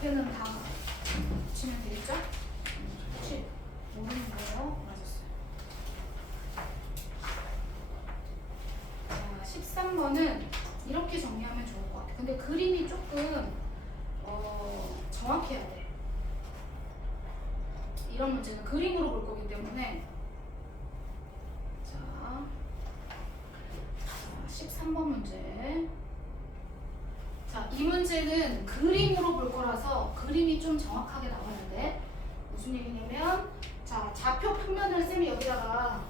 좌표는 다 붙이면 되겠죠? 혹시 모르는 거예요? 맞았어요. 자, 13번은 이렇게 정리하면 좋을 것 같아요. 근데 그림이 조금 정확해야 돼. 이런 문제는 그림으로 볼 거기 때문에. 자, 13번 문제. 자, 이 문제는 그림으로 볼 거라서 그림이 좀 정확하게 나와야 돼. 무슨 얘기냐면, 자, 좌표 평면을 쌤이 여기다가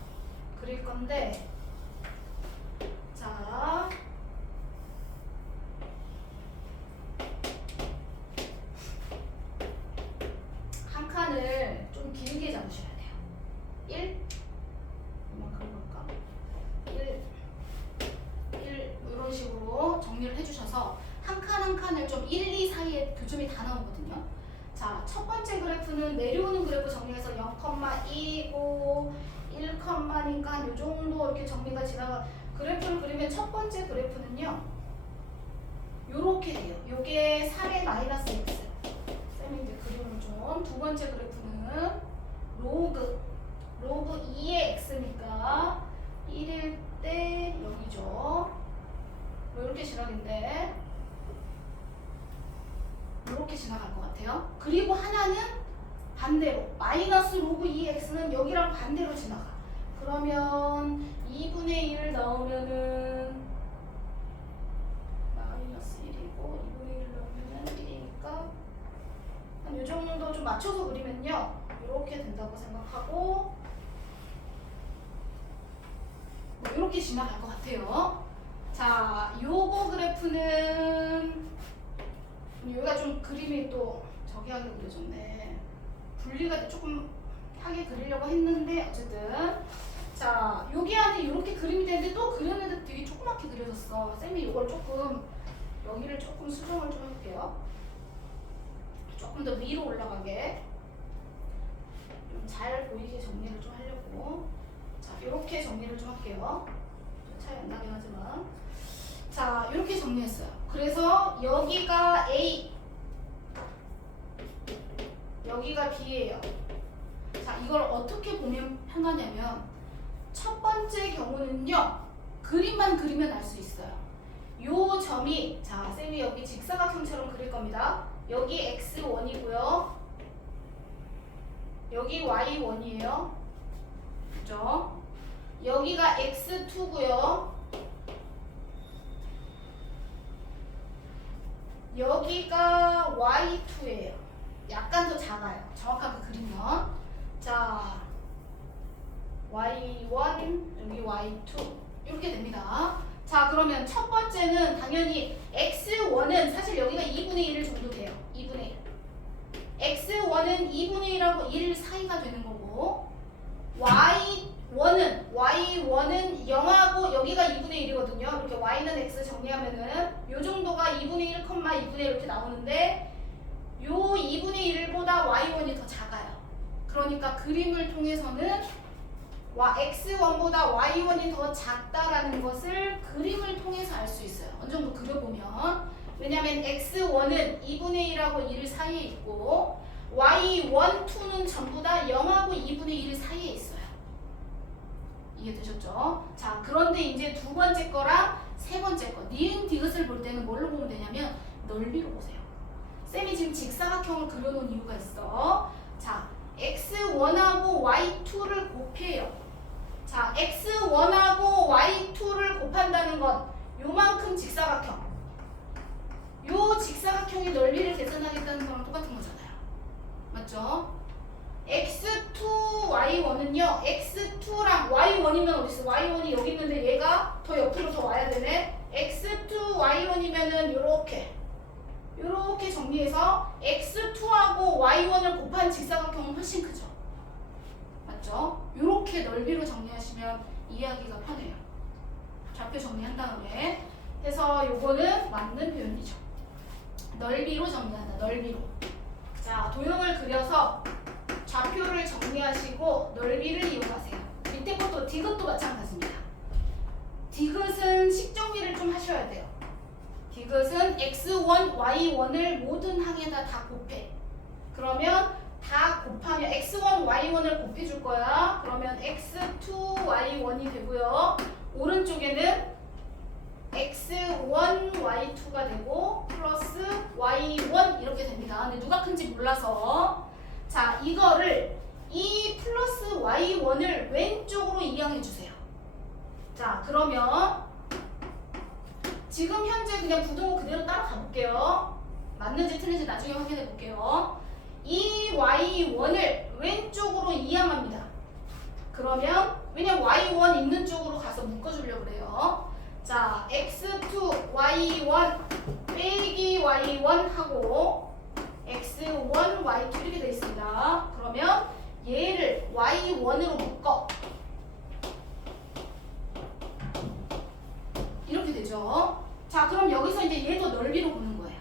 그릴 건데, 자, 한 칸을 좀 길게 잡으셔야 돼요. 1, 이만큼 갈까? 1, 이런 식으로 정리를 해주셔서 한 칸 한 칸을 좀 1, 2 사이에 교점이 다 나오거든요. 자, 첫 번째 그래프는 내려오는 그래프 정리해서 0,1이고 1,니까 요 정도 이렇게 정리가 지나가. 그래프를 그리면 첫 번째 그래프는요, 요렇게 돼요. 요게 3의 마이너스 x. 쌤이 이제 그림을 좀. 두 번째 그래프는 로그 2의 x니까 1일 때 여기죠. 뭐 이렇게 지나긴데 이렇게 지나갈 것 같아요. 그리고 하나는 반대로 마이너스 로그 2x는 여기랑 반대로 지나가. 그러면 2분의 1 넣으면은 마이너스 1이고 2분의 1 넣으면은 1이니까 한 요 정도 좀 맞춰서 그리면요, 이렇게 된다고 생각하고 뭐 이렇게 지나갈 것 같아요. 자, 요거 그래프는 여기가 좀 그림이 또 저기 하게 그려졌네. 분리가 조금 하게 그리려고 했는데 어쨌든, 자, 여기 안에 이렇게 그림이 되는데 또 그렸는데 되게 조그맣게 그려졌어. 쌤이 이걸 조금 여기를 조금 수정을 좀 해볼게요. 조금 더 위로 올라가게 좀 잘 보이게 정리를 좀 하려고. 자, 이렇게 정리를 좀 할게요. 좀 차이 안 나긴 하지만. 자, 이렇게 정리했어요. 그래서 여기가 A, 여기가 B예요. 자, 이걸 어떻게 보면 편하냐면, 첫 번째 경우는요, 그림만 그리면 알 수 있어요. 요 점이, 자, 쌤이 여기 직사각형처럼 그릴 겁니다. 여기 x1이고요. 여기 y1이에요. 그죠? 여기가 x2고요. 여기가 y2예요. 약간 더 작아요. 정확하게 그리면. 자, y1, 여기 y2 이렇게 됩니다. 자, 그러면 첫 번째는 당연히 x1은 사실 여기가 2분의 1 정도 돼요. 2분의 1. x1은 2분의 1하고 1 사이가 되는 거고, y1은 0하고 여기가 2분의 1이거든요. 이렇게 y는 x 정리하면은 요 정도가 2분의 1, 2분의 1 이렇게 나오는데, 요 2분의 1보다 y1이 더 작아요. 그러니까 그림을 통해서는 x1보다 y1이 더 작다라는 것을 그림을 통해서 알 수 있어요. 어느 정도 그려보면. 왜냐면 x1은 2분의 1하고 1 사이에 있고, y1, 2는 전부 다 0하고 2분의 1 사이에 있어요. 이해되셨죠? 자, 그런데 이제 두 번째 거랑 세 번째 거, 니은 디귿을 볼 때는 뭘로 보면 되냐면 넓이로 보세요. 쌤이 지금 직사각형을 그려놓은 이유가 있어. 자, x1하고 y2를 곱해요. 자, x1하고 y2를 곱한다는 건 요만큼 직사각형. 요 직사각형의 넓이를 계산하겠다는 거랑 똑같은 거잖아요. 맞죠? x2, y1은요, x2랑 y1이면 어딨어? y1이 여기 있는데 얘가 더 옆으로 더 와야 되네? x2, y1이면은 요렇게 정리해서 x2하고 y1을 곱한 직사각형은 훨씬 크죠? 맞죠? 요렇게 넓이로 정리하시면 이해하기가 편해요. 좌표 정리한 다음에. 해서 요거는 맞는 표현이죠. 넓이로 정리한다. 넓이로. 자, 도형을 그려서 좌표를 정리하시고 넓이를 이용하세요. 밑에 것도 디귿도 마찬가지입니다. 디귿은 식 정리를 좀 하셔야 돼요. 디귿은 x1, y1을 모든 항에다 다 곱해. 그러면 다 곱하면 x1, y1을 곱해줄 거야. 그러면 x2, y1이 되고요. 오른쪽에는 x1, y2가 되고 플러스 y1 이렇게 됩니다. 근데 누가 큰지 몰라서 자 이거를 이 플러스 y1을 왼쪽으로 이항해 주세요. 자 그러면 지금 현재 그냥 부등호 그대로 따라가 볼게요. 맞는지 틀린지 나중에 확인해 볼게요. 이 y1을 왼쪽으로 이항합니다. 그러면 왜냐면 y1 있는 쪽으로 가서 묶어주려고 그래요. 자 x2 y1 빼기 y1 하고 x1 y2 이렇게 되어 있습니다. 그러면 얘를 y1으로 묶어 이렇게 되죠. 자 그럼 여기서 이제 얘도 넓이로 보는 거예요.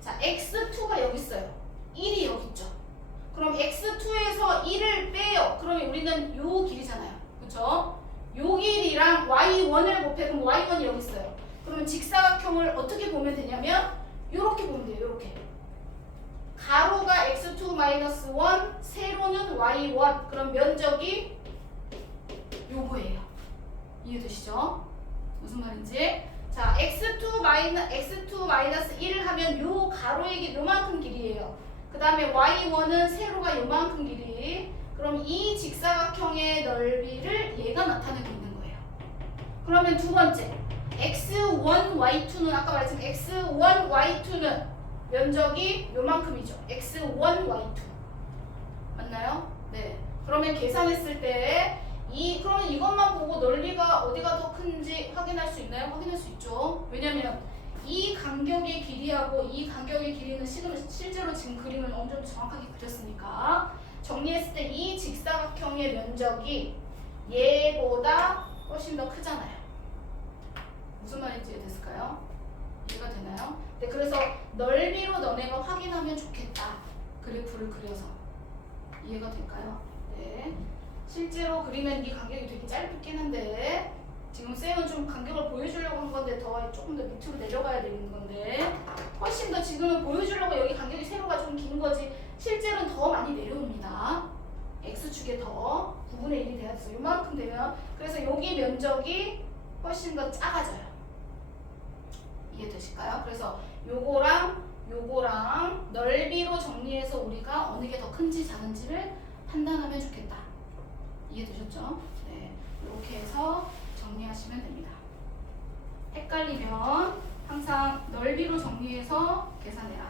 자 x2가 여기 있어요. 1이 여기 있죠. 그럼 x2에서 1을 빼요. 그러면 우리는 요 길이잖아요. 그쵸? 요 길이랑 y1을 곱해. 그럼 y1이 여기 있어요. 그러면 직사각형을 어떻게 보면 되냐면 요렇게 보면 돼요. 요렇게. 가로가 x2-1, 세로는 y1. 그럼 면적이 요거예요. 이해되시죠? 무슨 말인지? 자, x2-1 하면 요 가로의 길 요만큼 길이에요. 그 다음에 y1은 세로가 요만큼 길이. 그럼 이 직사각형의 넓이를 얘가 나타내고 있는 거예요. 그러면 두 번째 x1, y2는 아까 말했지만 x1, y2는 면적이 요만큼이죠. x1, y2 맞나요? 네. 그러면 계산했을 때 그러면 이것만 보고 넓이가 어디가 더 큰지 확인할 수 있나요? 확인할 수 있죠. 왜냐면 이 간격의 길이하고 이 간격의 길이는 실제로 지금 그림을 어느 정도 정확하게 그렸으니까 정리했을 때 이 직사각형의 면적이 얘보다 훨씬 더 크잖아요. 무슨 말인지 이해됐을까요? 이해가 되나요? 네, 그래서 넓이로 너네가 확인하면 좋겠다. 그래프를 그려서. 이해가 될까요? 네. 실제로 그리면 이 간격이 되게 짧긴 한데 지금 쌤은 좀 간격을 보여주려고 한 건데 조금 더 밑으로 내려가야 되는 건데 훨씬 더 지금은 보여주려고 여기 간격이 세로가 좀 긴 거지 실제로는 더 많이 내려옵니다. X축에 더 9분의 1이 돼야 돼서 요만큼 되면 그래서 여기 면적이 훨씬 더 작아져요. 이해되실까요? 그래서 요거랑 넓이로 정리해서 우리가 어느 게 더 큰지 작은지를 판단하면 좋겠다. 이해되셨죠? 네, 이렇게 해서 정리하시면 됩니다. 헷갈리면 항상 넓이로 정리해서 계산해라.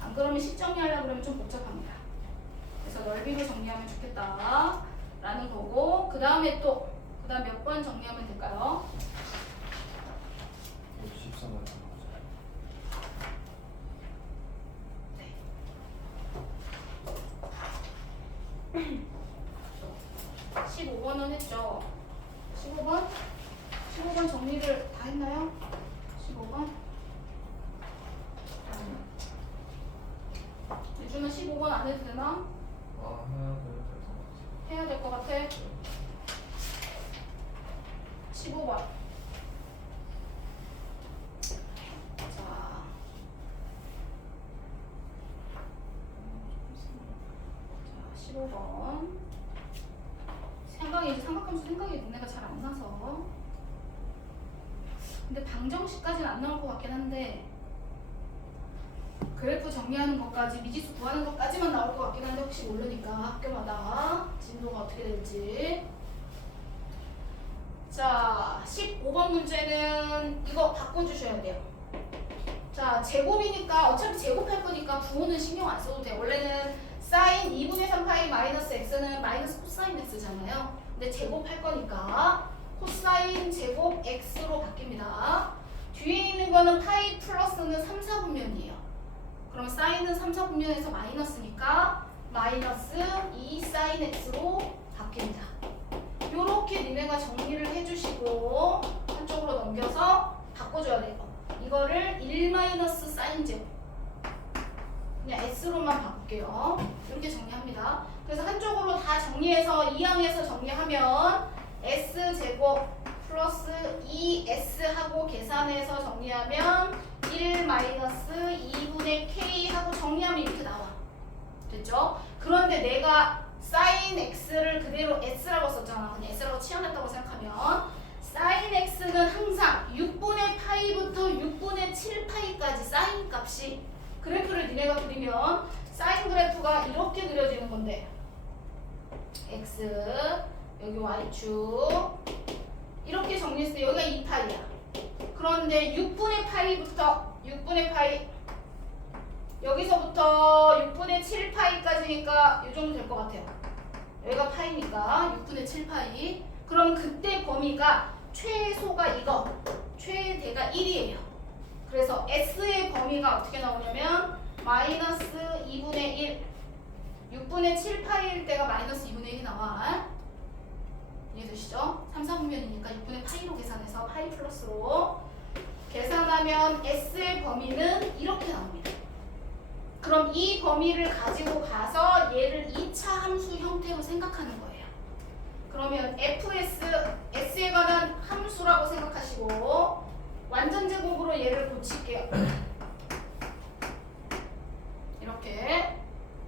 안 그러면 식정리하려고 그러면 좀 복잡합니다. 그래서 넓이로 정리하면 좋겠다 라는 거고 그 다음에 또 몇 번 정리하면 될까요? 13번. 네. 15번은 했죠. 15번 정리를 다 했나요? 15번? 예준은 15번 안 해도 되나? 해야 될 것 같아. 15번. 자. 15번. 삼각함수 생각이 너네가 잘 안 나서. 근데 방정식까지는 안 나올 것 같긴 한데 그래프 정리하는 것까지 미지수 구하는 것까지만 나올 것 같긴 한데 혹시 모르니까 학교마다 진도가 어떻게 될지. 자 15번 문제는 이거 바꿔주셔야 돼요. 자 제곱이니까 어차피 제곱할 거니까 부호는 신경 안 써도 돼. 원래는 사인 2분의 3파이 마이너스 x는 마이너스 코사인 x잖아요. 근데 제곱할 거니까 코사인 제곱 x로 바뀝니다. 뒤에 있는 거는 파이 플러스는 3, 4분면이에요. 그럼 사인은 3, 4분면에서 마이너스니까 마이너스 2 사인 x로 바뀝니다. 요렇게 니네가 정리를 해주시고 한쪽으로 넘겨서 바꿔줘야 돼요. 이거를 1 마이너스 사인 제곱 그냥 s로만 바꿀게요. 이렇게 정리합니다. 그래서 한쪽으로 다 정리해서 2항에서 정리하면 s제곱 플러스 2s 하고 계산해서 정리하면 1 마이너스 2분의 k 하고 정리하면 이렇게 나와. 됐죠? 그런데 내가 sin x를 그대로 s라고 썼잖아. 그냥 s라고 치환했다고 생각하면 sin x는 항상 6분의 파이부터 6분의 7파이까지 sin 값이 그래프를 니네가 그리면 sin 그래프가 이렇게 그려지는 건데 x 여기 y축 이렇게 정리했을 때 여기가 2파이야. 그런데 6분의 파이부터 6분의 파이 여기서부터 6분의 7파이까지니까 이 정도 될 것 같아요. 여기가 파이니까 6분의 7파이. 그럼 그때 범위가 최소가 이거, 최대가 1이에요. 그래서 S의 범위가 어떻게 나오냐면 마이너스 2분의 1 6분의 7파이일 때가 마이너스 2분의 1이 나와. 이해되시죠? 3, 4분면이니까 6분의 파이로 계산해서 파이 플러스로 계산하면 S의 범위는 이렇게 나옵니다. 그럼 이 범위를 가지고 가서 얘를 2차 함수 형태로 생각하는 거예요. 그러면 fs, s에 관한 함수라고 생각하시고 완전 제곱으로 얘를 고칠게요. 이렇게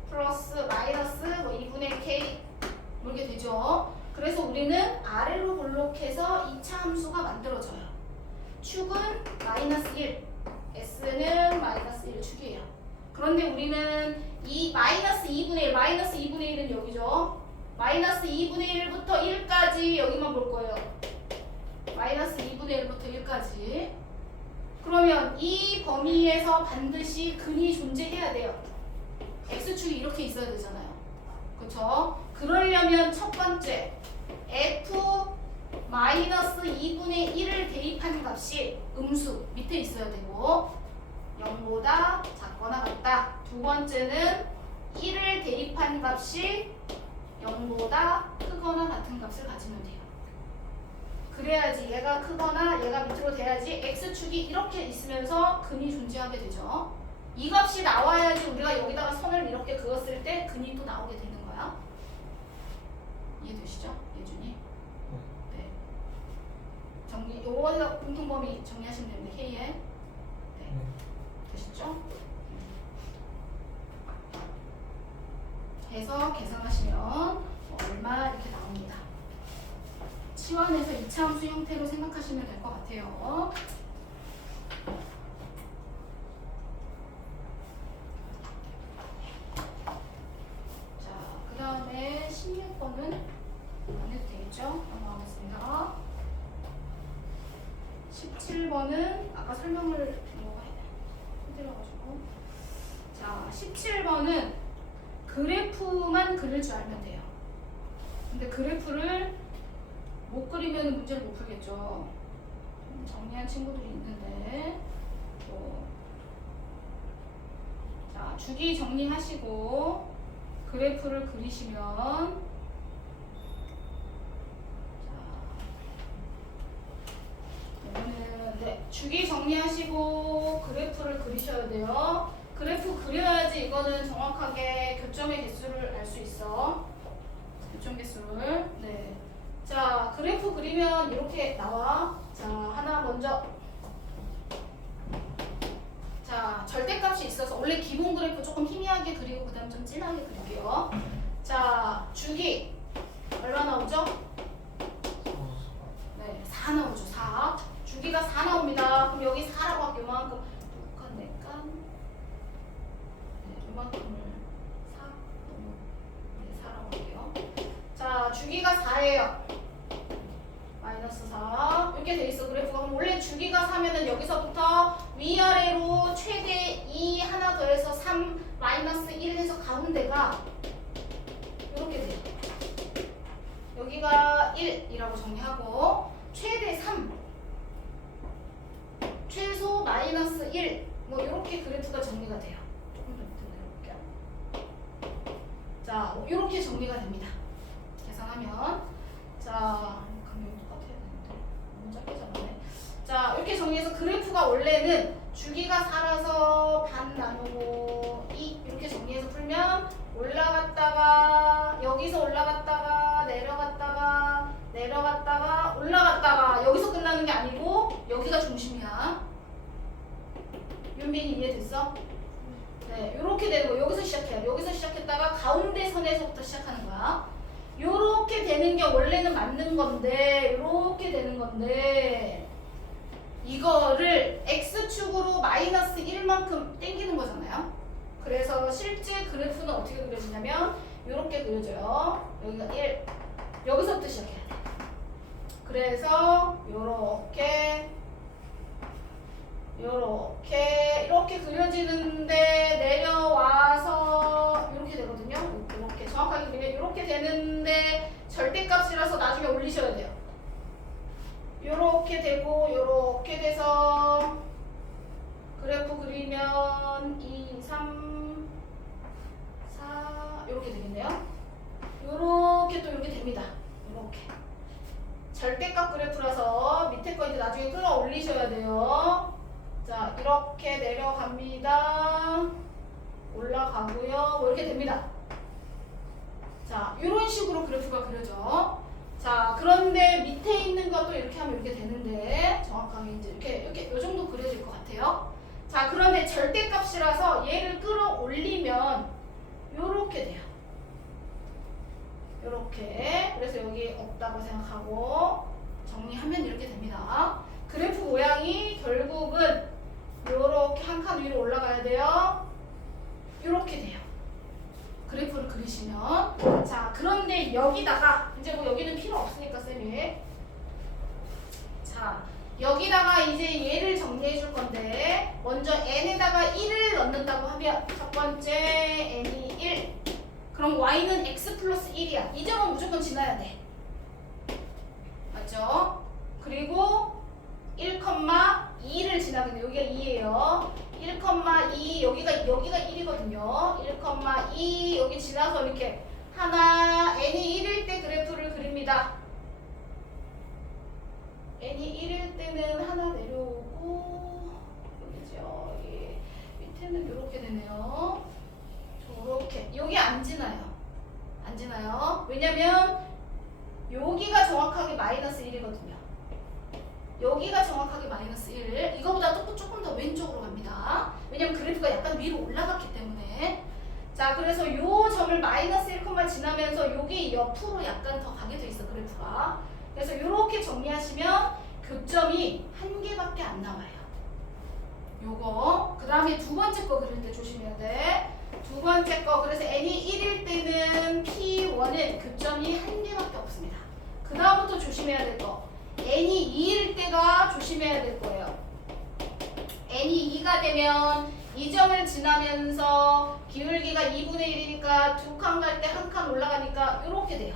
플러스 마이너스 뭐 2분의 k 이렇게 되죠. 그래서 우리는 아래로 볼록해서 2차 함수가 만들어져요. 축은 마이너스 1, s는 마이너스 1 축이에요. 그런데 우리는 이 마이너스 2분의 1은 여기죠. 마이너스 2분의 1부터 1까지 여기만 볼 거예요. 마이너스 2분의 1부터 1까지. 그러면 이 범위에서 반드시 근이 존재해야 돼요. x축이 이렇게 있어야 되잖아요. 그렇죠? 그러려면 첫 번째 f 마이너스 2분의 1을 대입한 값이 음수 밑에 있어야 되고 0보다 작거나 같다. 두 번째는 1을 대입한 값이 0보다 크거나 같은 값을 가지면 돼요. 그래야지 얘가 크거나 얘가 밑으로 돼야지 x축이 이렇게 있으면서 근이 존재하게 되죠. 이 값이 나와야지 우리가 여기다가 선을 이렇게 그었을 때 근이 또 나오게 되는 거야. 이해되시죠? 예준이? 네. 정리, 요거 공통범위 정리하시면 됩니다. K에. 네. 되시죠? 해서 계산하시면 얼마 이렇게 나옵니다. 치환해서 2차 함수 형태로 생각하시면 될 것 같아요. 자, 그 다음에 16번은 안 해도 되겠죠? 넘어가겠습니다. 17번은 아까 설명을 해드려가지고 자, 17번은 그래프만 그릴 줄 알면 돼요. 근데 그래프를 못 그리면 문제를 못 풀겠죠. 정리한 친구들이 있는데 자, 주기 정리하시고 그래프를 그리시면 네, 주기 정리하시고 그래프를 그리셔야 돼요. 그래프 그려야지 이거는 정확하게 교점의 개수를 알 수 있어. 교점 개수를. 네. 자, 그래프 그리면 이렇게 나와. 자, 하나 먼저. 자, 절대값이 있어서 원래 기본 그래프 조금 희미하게 그리고 그 다음 좀 진하게 그릴게요. 자, 주기 얼마 나오죠? 네, 4 나오죠. 4. 주기가 4 나옵니다. 그럼 여기 4라고 할게요. 요만큼. 요만큼을 4라고 할게요. 자, 주기가 4예요. 마이너스 4. 이렇게 돼 있어, 그래프가. 그럼 원래 주기가 4면은 여기서부터 위아래로 최대 2 하나 더해서 3 마이너스 1 해서 가운데가 이렇게 돼요. 여기가 1이라고 정리하고 최대 3 최소 마이너스 1 뭐 이렇게 그래프가 정리가 돼요. 조금 더 밑으로 내려볼게요. 자, 이렇게 정리가 됩니다. 계산하면 자, 그럼 여기 똑같아야 되는데 너무 짧게 잡았네. 자, 이렇게 정리해서 그래프가 원래는 주기가 4라서 반 나누고 2 이렇게 정리해서 풀면 올라갔다가 여기서 올라갔다가 내려갔다가 올라갔다가 여기서 있다는 게 아니고 여기가 중심이야. 윤빈이 이해됐어? 네, 요렇게 되는 거. 여기서 시작해요. 여기서 시작했다가 가운데 선에서부터 시작하는 거야. 요렇게 되는 게 원래는 맞는 건데 요렇게 되는 건데 이거를 x축으로 마이너스 1만큼 땡기는 거잖아요. 그래서 실제 그래프는 어떻게 그려지냐면 요렇게 그려져요. 여기가 1. 여기서부터 시작해야 돼. 그래서 요렇게 이렇게 그려지는데 내려와서 이렇게 되거든요. 이렇게 정확하게 그리면 이렇게 되는데 절대값이라서 나중에 올리셔야 돼요. 이렇게 되고 이렇게 돼서 그래프 그리면 2, 3, 4 이렇게 되겠네요. 이렇게 또 이렇게 됩니다. 이렇게 절대값 그래프라서 밑에 거 이제 나중에 끌어올리셔야 돼요. 자, 이렇게 내려갑니다. 올라가고요. 뭐 이렇게 됩니다. 자, 이런 식으로 그래프가 그려져. 자, 그런데 밑에 있는 것도 이렇게 하면 이렇게 되는데 정확하게 이제 이렇게 요 정도 그려질 것 같아요. 자, 그런데 절대값이라서 얘를 끌어올리면 요렇게 돼요. 요렇게. 그래서 여기 없다고 생각하고 정리하면 이렇게 됩니다. 그래프 모양이 결국은 요렇게 한 칸 위로 올라가야 돼요. 요렇게 돼요. 그래프를 그리시면. 자, 그런데 여기다가 이제 뭐 여기는 필요 없으니까 쌤이. 자, 여기다가 이제 얘를 정리해 줄 건데 먼저 n에다가 1을 넣는다고 하면 첫 번째 n이 1. 그럼 y는 x 플러스 1이야. 이 점은 무조건 지나야 돼. 맞죠? 그리고 1,2를 지나겠네. 여기가 2예요. 1,2 여기가 1이거든요. 1,2 여기 지나서 이렇게 하나 n이 1일 때 그래프를 그립니다. n이 1일 때는 하나 내려오고 여기죠. 여기 밑에는 이렇게 되네요. 저렇게 여기 안 지나요. 안 지나요. 왜냐면 여기가 정확하게 마이너스 1이거든요. 여기가 정확하게 마이너스 1. 이거보다 조금 더 왼쪽으로 갑니다. 왜냐면 그래프가 약간 위로 올라갔기 때문에. 자, 그래서 요 점을 마이너스 1콤마 지나면서 여기 옆으로 약간 더 가게 돼 있어, 그래프가. 그래서 이렇게 정리하시면 교점이 한 개밖에 안 나와요. 요거. 그 다음에 두 번째 거 그릴 때 조심해야 돼. 두 번째 거. 그래서 n이 1일 때는 P1은 교점이 한 개밖에 없습니다. 그 다음부터 조심해야 될 거. n이 2일 때가 조심해야 될 거예요. n이 2가 되면 이 점을 지나면서 기울기가 2분의 1이니까 두 칸 갈 때 한 칸 올라가니까 이렇게 돼요.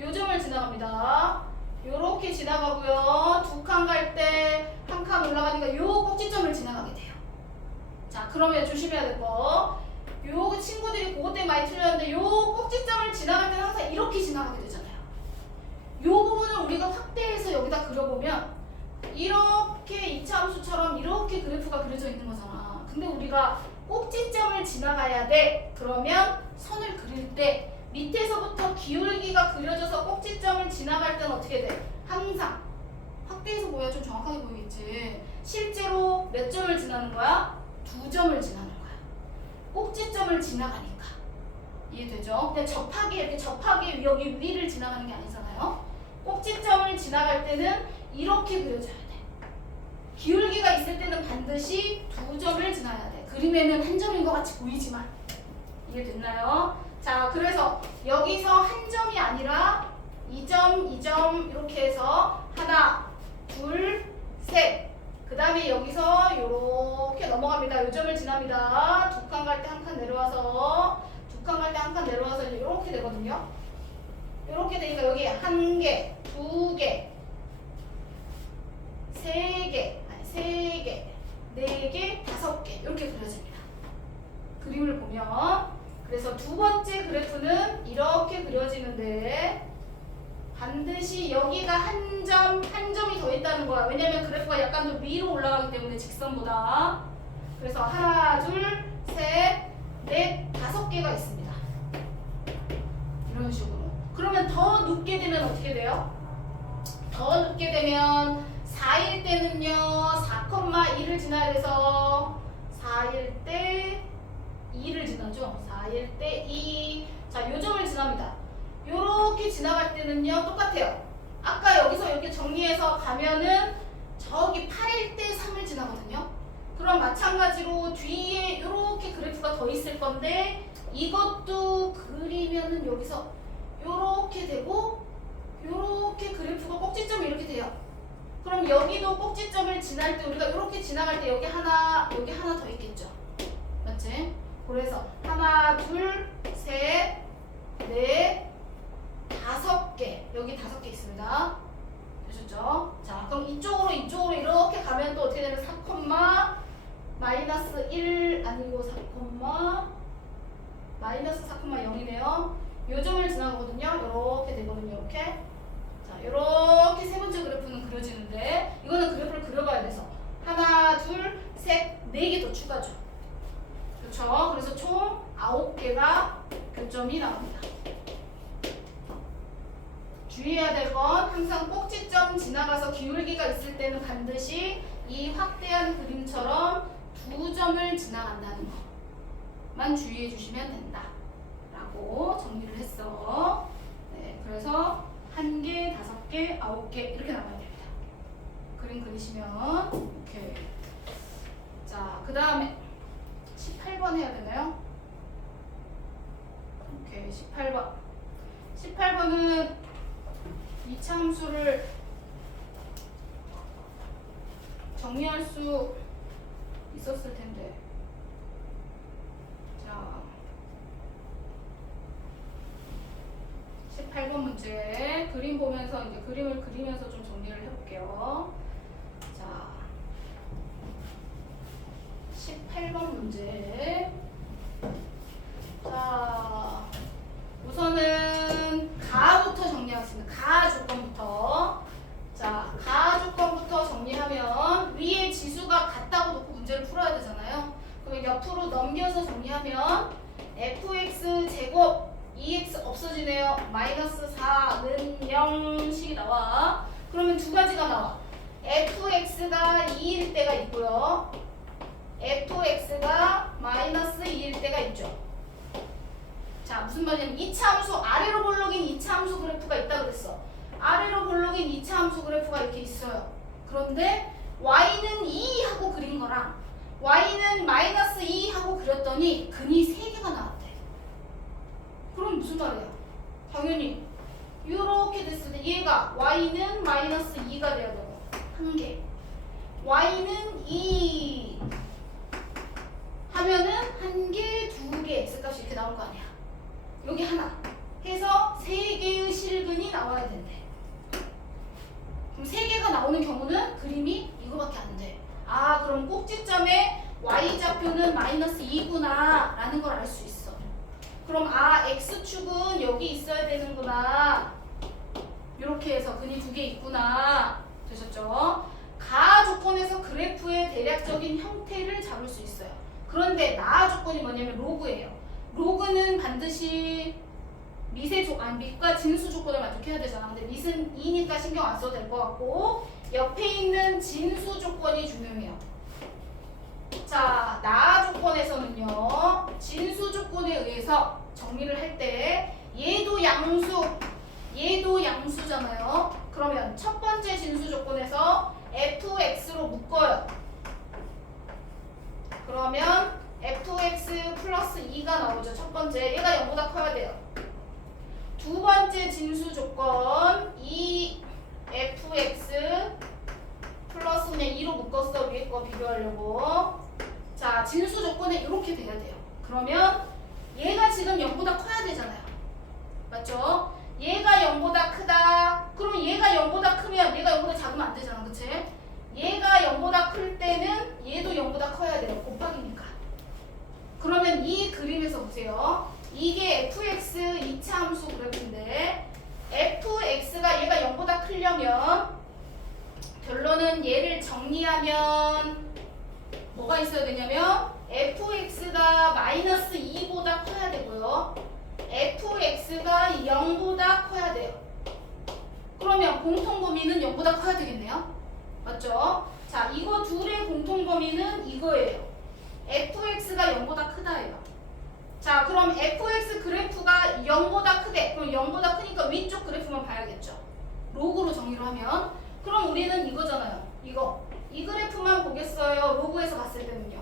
요 점을 지나갑니다. 요렇게 지나가고요. 두 칸 갈 때 한 칸 올라가니까 요 꼭지점을 지나가게 돼요. 자, 그러면 조심해야 될 거. 요 친구들이 그것 때문에 많이 틀렸는데 요 꼭지점을 지나갈 때는 항상 이렇게 지나가게 되잖아요. 요 부분을 우리가 확대해서 여기다 그려보면 이렇게 이차함수처럼 이렇게 그래프가 그려져 있는 거잖아. 근데 우리가 꼭지점을 지나가야 돼. 그러면 선을 그릴 때 밑에서부터 기울기가 그려져서 꼭지점을 지나갈 때는 어떻게 돼? 항상 확대해서 보여야 좀 정확하게 보이겠지. 실제로 몇 점을 지나는 거야? 2점을 지나는 거야. 꼭지점을 지나가니까. 이해되죠? 근데 이렇게 접하게 여기 위를 지나가는 게 아니잖아요. 꼭지점을 지나갈 때는 이렇게 그려져야 돼. 기울기가 있을 때는 반드시 2점을 지나야 돼. 그림에는 한 점인 것 같이 보이지만. 이해됐나요? 자, 그래서 여기서 한 점이 아니라 2점, 2점 이렇게 해서 하나, 둘, 셋. 그 다음에 여기서 이렇게 넘어갑니다. 요 점을 지납니다. 두 칸 갈 때 한 칸 내려와서 두 칸 갈 때 한 칸 내려와서 이렇게 되거든요. 이렇게 되니까 여기 한 개, 두 개, 세 개, 네 개, 다섯 개 이렇게 그려집니다. 그림을 보면 그래서 두 번째 그래프는 이렇게 그려지는데 반드시 여기가 한 점이 더 있다는 거야. 왜냐면 그래프가 약간 더 위로 올라가기 때문에 직선보다. 그래서 하나, 둘, 셋, 넷, 다섯 개가 있습니다. 이런 식으로. 그러면 더 눕게 되면 어떻게 돼요? 더 눕게 되면 4일 때는요 4,2를 지나야 돼서 4일 때 2를 지나죠. 4일 때 2. 자, 요점을 지납니다. 요렇게 지나갈 때는요 똑같아요. 아까 여기서 이렇게 정리해서 가면은 저기 8일 때 3을 지나거든요. 그럼 마찬가지로 뒤에 요렇게 그래프가 더 있을 건데 이것도 그리면은 여기서 요렇게 되고 요렇게 그래프가 꼭지점이 이렇게 돼요. 그럼 여기도 꼭지점을 지날 때 우리가 요렇게 지나갈 때 여기 하나 더 있겠죠. 맞지? 그래서 하나, 둘, 셋, 넷, 5개. 여기 5개 있습니다. 되셨죠? 자, 그럼 이쪽으로 이렇게 가면 또 어떻게 되면 4, 마이너스 1 아니고 4, 마이너스 4,0이네요. 요점을 지나가거든요. 이렇게 되거든요. 이렇게. 자, 이렇게 세 번째 그래프는 그려지는데 이거는 그래프를 그려봐야 돼서 하나, 둘, 셋, 4개 더 추가죠. 그렇죠? 그래서 총 9개가 교점이 나옵니다. 주의해야 될 건 항상 꼭지점 지나가서 기울기가 있을 때는 반드시 이 확대한 그림처럼 2점을 지나간다는 것만 주의해 주시면 된다 라고 정리를 했어. 네, 그래서 1개, 5개, 9개 이렇게 나가야 됩니다. 그림 그리시면 오케이. 자, 그 다음에 18번 해야 되나요? 오케이, 18번. 18번은 이차함수를 정리할 수 있었을 텐데. 자, 18번 문제 그림 보면서 이제 그림을 그리면서 좀 정리를 해볼게요. 자, 18번 문제. 자, 우선은 가부터 정리하겠습니다. 가 조건부터. 자, 가 조건부터 정리하면 위에 지수가 같다고 놓고 문제를 풀어야 되잖아요. 그럼 옆으로 넘겨서 정리하면 fx 제곱 2x 없어지네요. 마이너스 4는 0씩이 나와. 그러면 두 가지가 나와. fx가 2일 때가 있고요. fx가 마이너스 2일 때가 있죠. 자, 무슨 말이냐면 2차 함수 아래로 볼록인 2차 함수 그래프가 있다 그랬어. 아래로 볼록인 2차 함수 그래프가 이렇게 있어요. 그런데 y는 2 하고 그린 거랑 y는 마이너스 2 하고 그렸더니 근이 3개가 나왔대. 그럼 무슨 말이야? 당연히 이렇게 됐을 때 얘가 y는 마이너스 2가 돼야 되고 1개, y는 2 하면은 1개, 2개 x값이 이렇게 나올 거 아니야. 여기 하나 해서 3개의 실근이 나와야 된대. 그럼 3개가 나오는 경우는 그림이 이거밖에 안 돼. 아, 그럼 꼭지점에 y좌표는 마이너스 2구나 라는 걸 알 수 있어. 그럼 아, x축은 여기 있어야 되는구나. 이렇게 해서 근이 2개 있구나. 되셨죠? 가 조건에서 그래프의 대략적인 형태를 잡을 수 있어요. 그런데 나 조건이 뭐냐면 로그예요. 로그는 반드시 밑과 진수 조건을 만족해야 되잖아. 근데 밑은 2니까 신경 안 써도 될 것 같고 옆에 있는 진수 조건이 중요해요. 자, 나 조건에서는요. 진수 조건에 의해서 정리를 할 때 얘도 양수잖아요. 그러면 첫 번째 진수 조건에서 fx로 묶어요. 그러면 fx 플러스 2가 나오죠. 첫 번째. 얘가 0보다 커야 돼요. 두 번째 진수 조건 2fx 플러스 그냥 2로 묶었어. 위에 거 비교하려고. 자, 진수 조건에 이렇게 돼야 돼요. 그러면 얘가 지금 0보다 커야 되잖아요. 맞죠? 얘가 0보다 크다. 그러면 얘가 0보다 크면 얘가 0보다 작으면 안 되잖아. 그치? 얘가 0보다 클 때는 얘도 0보다 커야 돼요. 곱하기니까. 그러면 이 그림에서 보세요. 이게 fx 2차 함수 그래프인데 fx가 얘가 0보다 크려면 결론은 얘를 정리하면 뭐가 있어야 되냐면 fx가 마이너스 2보다 커야 되고요. fx가 0보다 커야 돼요. 그러면 공통 범위는 0보다 커야 되겠네요. 맞죠? 자, 이거 둘의 공통 범위는 이거예요. fx가 0보다 크다예요. 자, 그럼 fx 그래프가 0보다 크대. 그럼 0보다 크니까 위쪽 그래프만 봐야겠죠. 로그로 정의를 하면. 그럼 우리는 이거잖아요. 이거. 이 그래프만 보겠어요. 로그에서 봤을 때는요.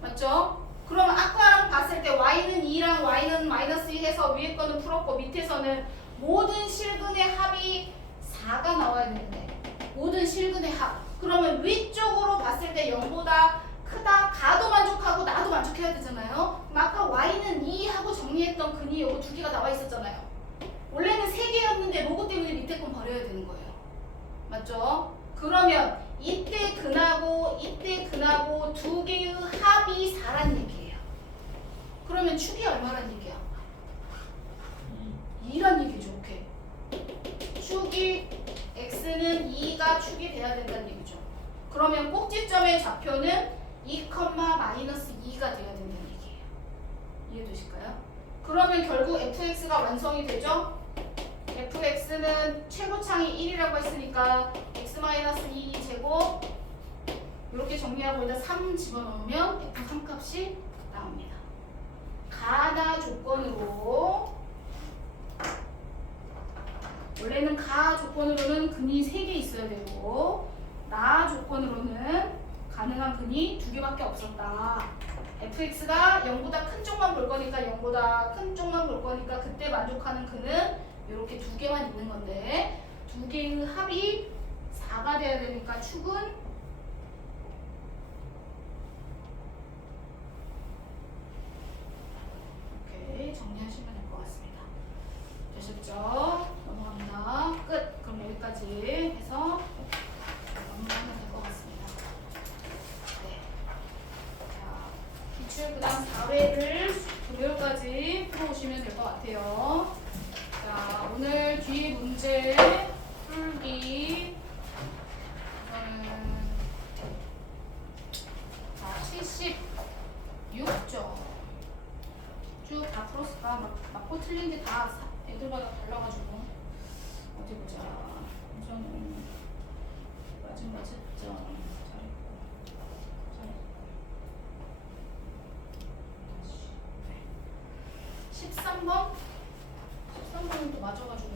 맞죠? 그럼 아까랑 봤을 때 y는 2랑 y는 마이너스 2 해서 위에 거는 풀었고 밑에서는 모든 실근의 합이 4가 나와야 되는데 모든 실근의 합. 그러면 위쪽으로 봤을 때 0보다 크다. 가도 만족하고 나도 만족해야 되잖아요. 그럼 아까 y는 2 하고 정리했던 근이 요거 두 개가 나와 있었잖아요. 원래는 3개였는데 로고 때문에 밑에 건 버려야 되는 거예요. 맞죠? 그러면 이때 근하고 이때 근하고 두 개의 합이 4란 얘기예요. 그러면 축이 얼마란 얘기야? 2란 얘기죠. 오케이. 축이 x는 2가 축이 돼야 된다는 얘기죠. 그러면 꼭지점의 좌표는 2, 마이너스 2가 돼야 된다는 얘기예요. 이해되실까요? 그러면 결국 fx가 완성이 되죠? fx는 최고창이 1이라고 했으니까 x-2 제곱 이렇게 정리하고 일단 3 집어넣으면 f3 값이 나옵니다. 가나 조건으로 원래는 가 조건으로는 근이 3개 있어야 되고 나 조건으로는 가능한 근이 2개밖에 없었다. fx가 0보다 큰 쪽만 볼 거니까 0보다 큰 쪽만 볼 거니까 그때 만족하는 근은 이렇게 2개만 있는 건데 2개의 합이 4가 돼야 되니까 축은 이렇게 정리하시면 될 것 같습니다. 되셨죠? 넘어갑니다. 끝. 그럼 여기까지 해서 넘어가면 될 것 같습니다. 네. 자, 기출 그 다음 4회를 금요일까지 풀어오시면 될 것 같아요. 자, 오늘 뒤에 문제 풀기 자, 76점 쭉 다 풀었을까? 맞고 틀린 게 다 애들마다 달라가지고 어디 보자. 우선은 마지막 채점 잘했고 다시 13번 13번은 또 맞아가지고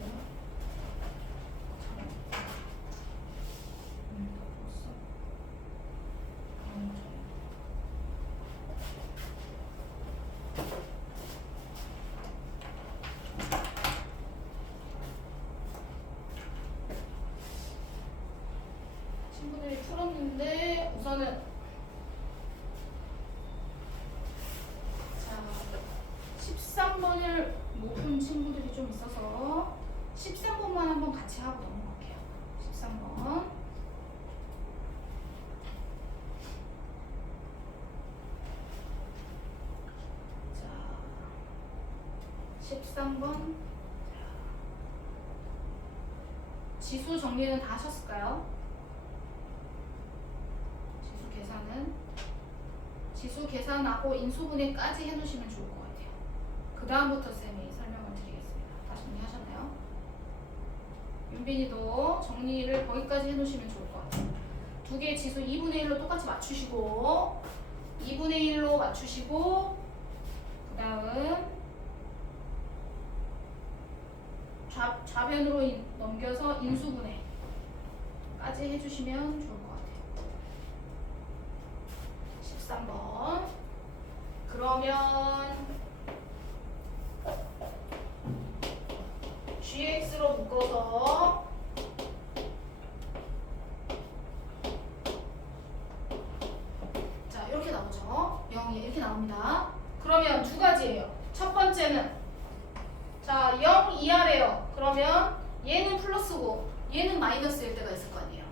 친구들이 풀었는데 우선은 자 13번을 못 푼 친구들이 좀 있어서 13번만 한번 같이 하고 넘어갈게요. 13번 자 13번 지수 정리는 다 하셨을까요? 지수 계산하고 인수분해까지 해놓으시면 좋을 것 같아요. 그 다음부터 쌤이 설명을 드리겠습니다. 다 정리하셨나요? 윤빈이도 정리를 거기까지 해놓으시면 좋을 것 같아요. 두 개의 지수 2분의 1로 똑같이 맞추시고 2분의 1로 맞추시고 그 다음 좌변으로 넘겨서 인수분해까지 해주시면 좋을 것 같아요. 13번 그러면 gx로 묶어서 자 이렇게 나오죠. 0이 이렇게 나옵니다. 그러면 두 가지예요. 첫 번째는 자 0 이하래요. 그러면 얘는 플러스고 얘는 마이너스일 때가 있을 거 아니에요.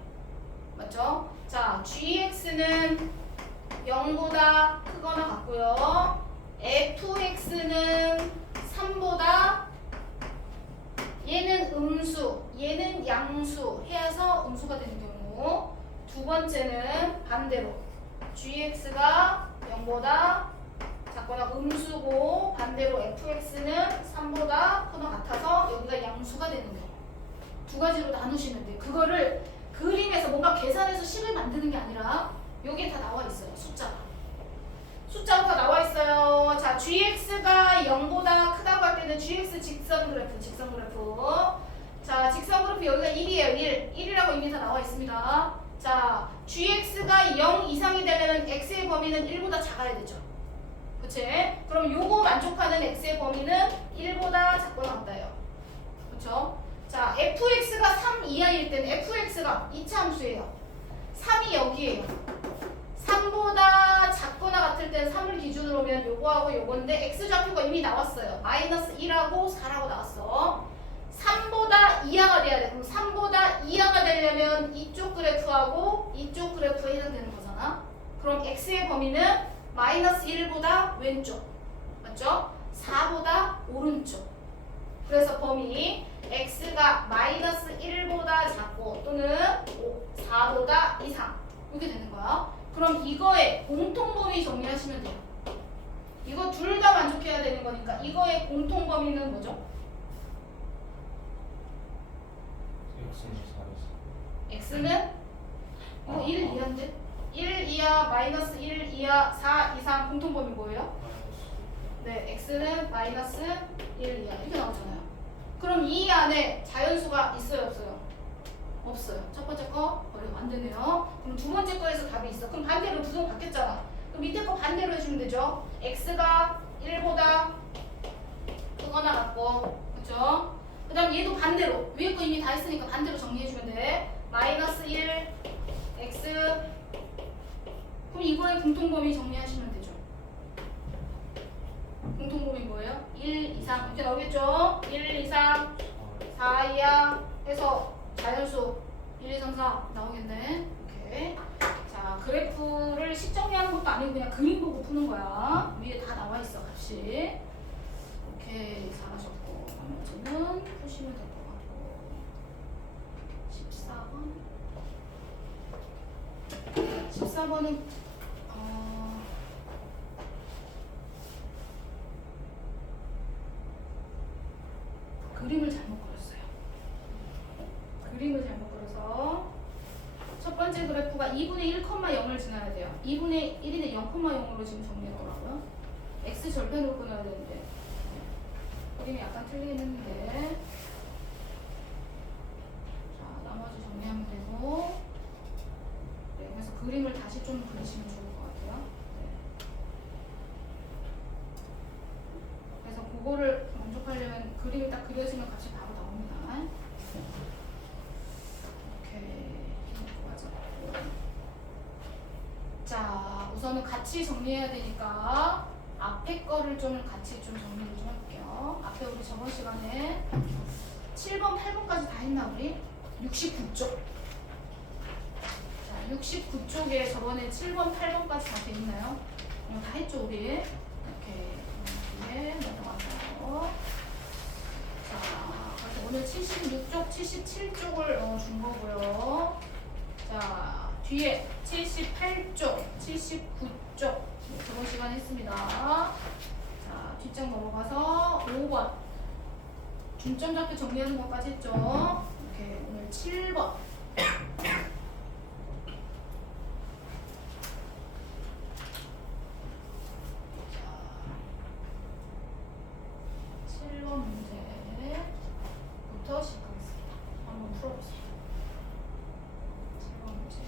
맞죠? 자 gx는 0보다 크거나 같고요. fx는 3보다 얘는 음수, 얘는 양수 해서 음수가 되는 경우 두 번째는 반대로 gx가 0보다 작거나 음수고 반대로 fx는 3보다 크거나 같아서 여기가 양수가 되는 경우 두 가지로 나누시면 돼요. 그거를 그림에서 뭔가 계산해서 식을 만드는 게 아니라 여기에 다 나와 있어요. 숫자가. 숫자가 다 나와 있어요. 자, gx가 0보다 크다고 할 때는 gx 직선 그래프, 직선 그래프. 자, 직선 그래프 여기가 1이에요. 1. 1이라고 이미 다 나와 있습니다. 자, gx가 0 이상이 되면 x의 범위는 1보다 작아야 되죠. 그치? 그럼 요거 만족하는 x의 범위는 1보다 작거나 같다요. 그쵸? 자, fx가 3 이하일 때는 fx가 2차 함수예요. 3이 여기에요. 3보다 작거나 같을 때는 3을 기준으로 오면 요거하고 요건데 x좌표가 이미 나왔어요. 마이너스 1하고 4라고 나왔어. 3보다 이하가 돼야 돼. 그럼 3보다 이하가 되려면 이쪽 그래프하고 이쪽 그래프에 해당되는 거잖아. 그럼 x의 범위는 마이너스 1보다 왼쪽. 맞죠? 4보다 오른쪽. 그래서 범위 x가 마이너스 1보다 작고 또는 4보다 이상. 이렇게 되는 거야. 그럼 이거의 공통범위 정리하시면 돼요. 이거 둘 다 만족해야 되는 거니까 이거의 공통범위는 뭐죠? x는 이거 1 이하인데? 1 이하, 마이너스 1 이하, 4 이상 공통범위 뭐예요? 네, x는 마이너스 1 이하 이렇게 나오잖아요. 그럼 이 안에 자연수가 있어요, 없어요? 없어요. 첫 번째 거 버리면 안 되네요. 그럼 두 번째 거에서 답이 있어. 그럼 반대로 부동 바뀌었잖아. 그럼 밑에 거 반대로 해주면 되죠. x가 1보다 크거나 같고, 그렇죠? 그 다음 얘도 반대로 위에 거 이미 다 했으니까 반대로 정리해주면 돼. 마이너스 1 x. 그럼 이거의 공통범위 정리하시면 되죠. 공통범위 뭐예요? 1 이상 이렇게 나오겠죠? 1 이상 4 이하 해서 자연수 1, 2, 3, 4 나오겠네. 오케이. 자, 그래프를 식 정리하는 것도 아니고 그냥 그림 보고 푸는 거야. 위에 다 나와 있어, 값이. 오케이, 잘하셨고. 나머지는 푸시면 될 것 같고. 14번. 14번은 그림을 잘못 그렸어요. 그림을 잘못 그려서 첫 번째 그래프가 2분의 1,0을 지나야 돼요. 2분의 1인데 0,0으로 지금 정리했더라고요. x 절편으로 끊어야 되는데 그림이 약간 틀리긴 했는데 자, 나머지 정리하면 되고 네, 그래서 그림을 다시 좀 그리시면 좋을 것 같아요. 네. 그래서 그거를 만족하려면 그림이 딱 그려지면 값이 바로 나옵니다. 자, 우선은 같이 정리해야 되니까 앞에 거를 좀 같이 좀 정리를 좀 해볼게요. 앞에 우리 저번 시간에 7번, 8번까지 다 했나 우리? 69쪽. 자, 69쪽에 저번에 7번, 8번까지 다 돼 있나요? 다 했죠 우리? 이렇게 넘어가서. 자, 그래서 오늘 76쪽, 77쪽을 준 거고요. 자, 뒤에 78쪽, 79쪽 저번 시간에 했습니다. 자, 뒷장 넘어가서 5번 중점 잡기 정리하는 것까지 했죠. 이렇게 오늘 7번. 자, 7번 문제부터 시작하겠습니다. 한번 풀어보세요. 7번 문제.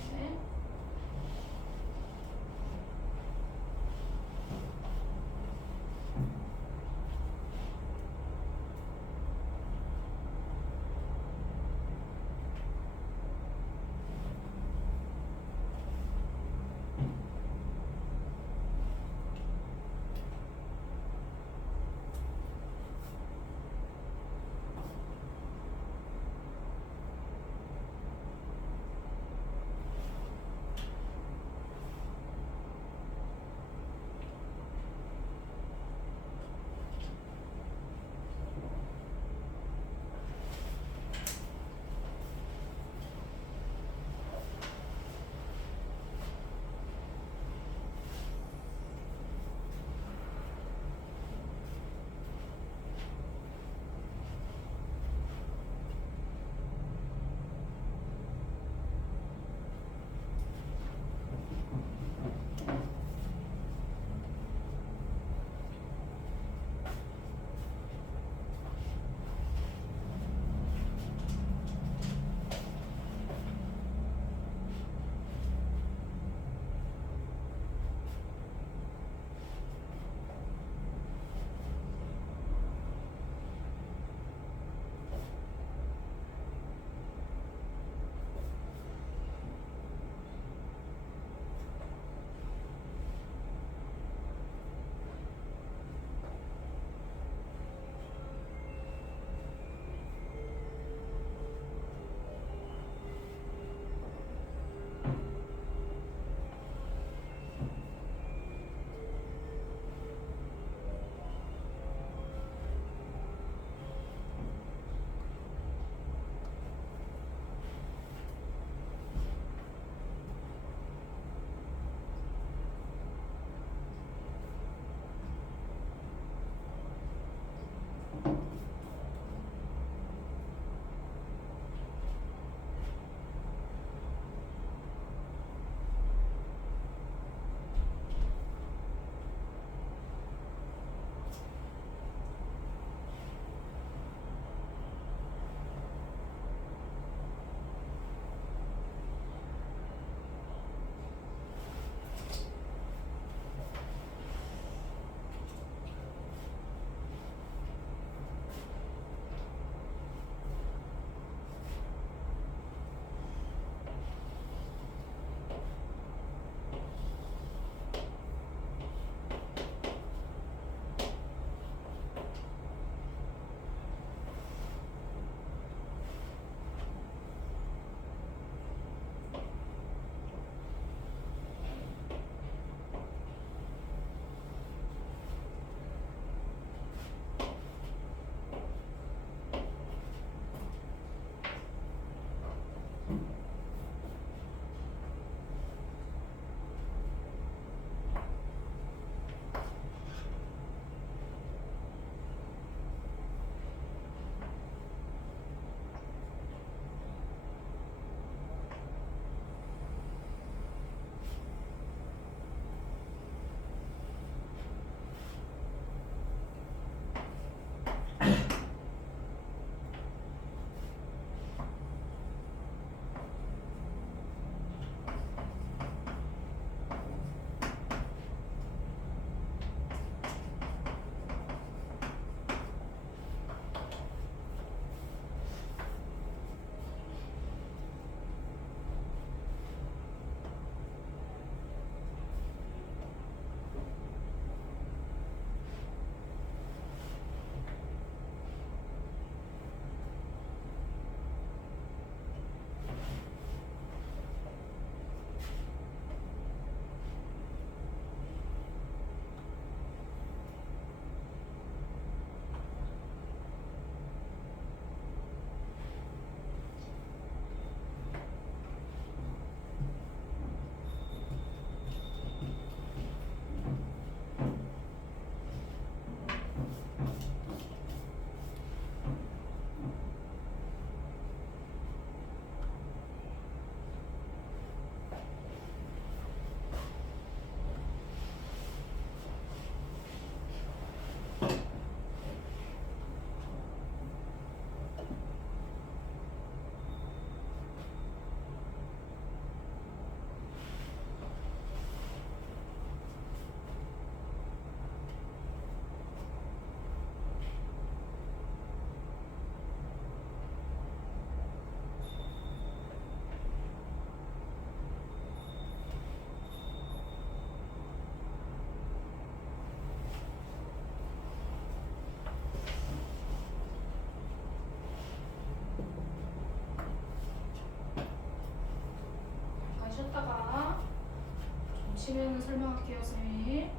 치료는 설명할게요, 쌤이.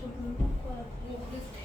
저물 먹고 와야 돼. 그래서